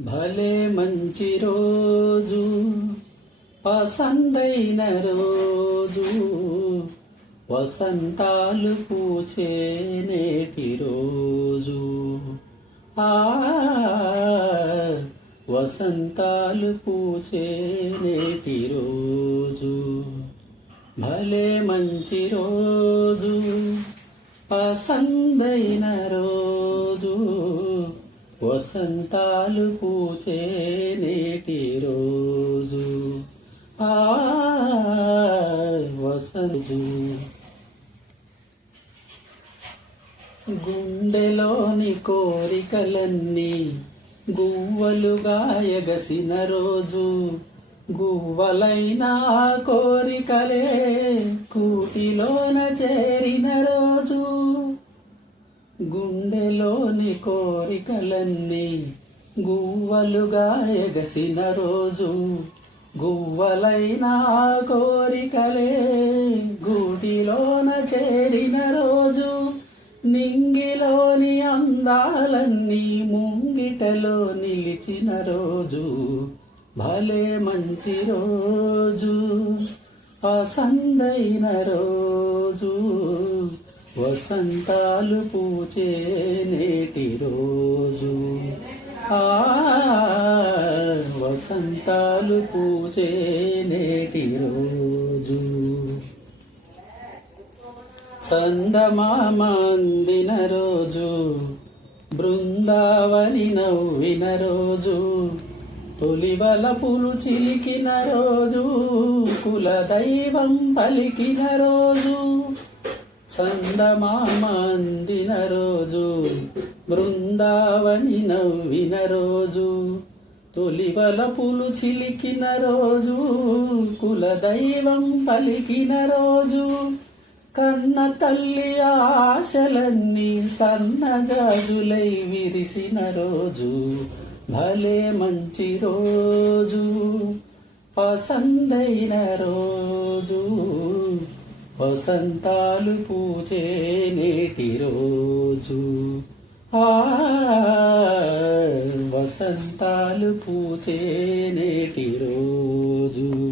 భలే మంచి రోజు, పసందైన రోజు, వసంతాలు పూచే నేటి రోజు. ఆ వసంతాలు పూచే నేటి రోజు. భలే మంచి రోజు, పసందైన రోజు, వసంతాలు పూచే నేటి రోజు. ఆ వసంతు గుండెలోని కోరికలన్నీ గువ్వలుగా ఎగసిన రోజు. గువ్వలైన కోరికలే కూటిలోన చేరిన రోజు. గుండెలోని కోరికలన్నీ గువ్వలుగా ఎగసిన రోజు. గువ్వలైన కోరికలే గూటిలోన చేరిన రోజు. నింగిలోని అందాలన్నీ ముంగిటలో నిలిచిన రోజు. భలే మంచి రోజు, పసందైన రోజు, వసంతాలు పూచే నేటి రోజు. ఆ వసంతాలు పూచే నేటి రోజు. చందమామ అందిన రోజు, బృందావని నవ్విన రోజు. తొలివలపులు చిలికిన రోజు, కులదైవం పలికిన రోజు. చందమామ అందిన రోజు, బృందావని నవ్విన రోజు. తొలివలపులు చిలికిన రోజు, కులదైవం పలికిన రోజు. కన్న తల్లి ఆశలన్నీ సన్నజాజులై విరిసిన రోజు. భలే మంచి రోజు, పసందైన రోజు, వసంతాలు పూచే నేటి రోజు. ఆ వసంతాలు పూచే నేటి రోజు.